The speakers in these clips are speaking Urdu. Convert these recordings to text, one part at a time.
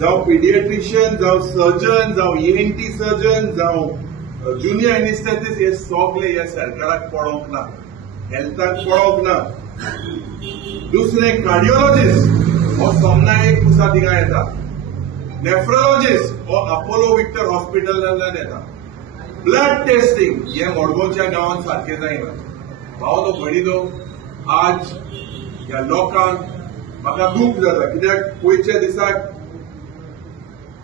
جاؤ پیڈیٹریشن جاؤ سرجن جاؤ ای سرجن جاؤں جنسٹ سرکار پڑوک نا ہیلتھ پڑوک نا دوسرے کارڈیولجیسٹ سومنا ایک دس نیفرجیسٹ اپ Apollo Victor hospital blood test مڑ گوا گا سارے جائنا ہاں تو بڑی دو آج ہاتھ دکھ جاتا پوچھا دس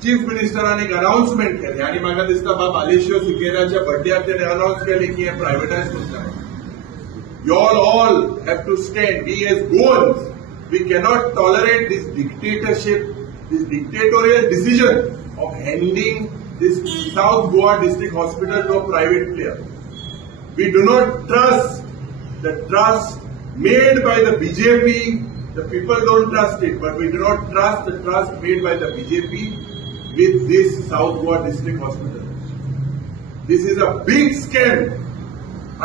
چیف منسٹر ان ایک اناؤنسمنٹ کے باب آلیشور سکے بردیار اناؤنس کے پرائیویٹائز کرو to stand D as goal we Kate ٹلریٹ these ڈکٹرشپ دکٹے ڈسجن of ہینڈیگ the south Goa ڈسٹریٹ hospital four private player we dot trust the trust made by the J P the people don't trust but we ڈٹ trust the trust made bye the B J P with this South Ward District Hospital. This is a big scam.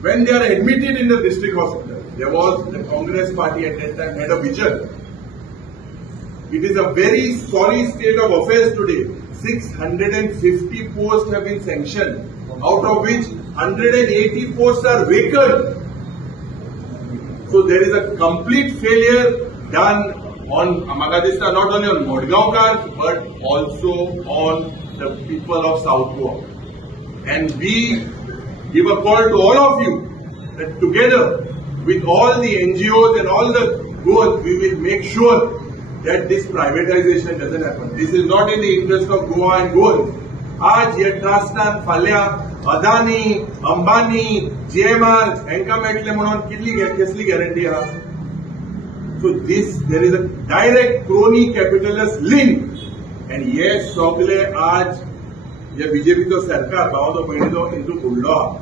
When they are admitted in the district hospital, there was the Congress party at that time had a vision. It is a very sorry state of affairs today. 650 posts have been sanctioned, out of which 184 posts are vacant. So there is a complete failure done on Amagadista, not only on Modgaonkar, but also on the people of South Goa. And we give a call to all of you that together with all the NGOs and all the Goas, we will make sure that this privatization doesn't happen. This is not in the interest of Goa and Goa. آج trust Adani Ambani G M R ہاں میٹل کیسے گرنٹ آر از ڈائریکٹ کونی کی سب بہجے پیچھے سرکار بہت فرح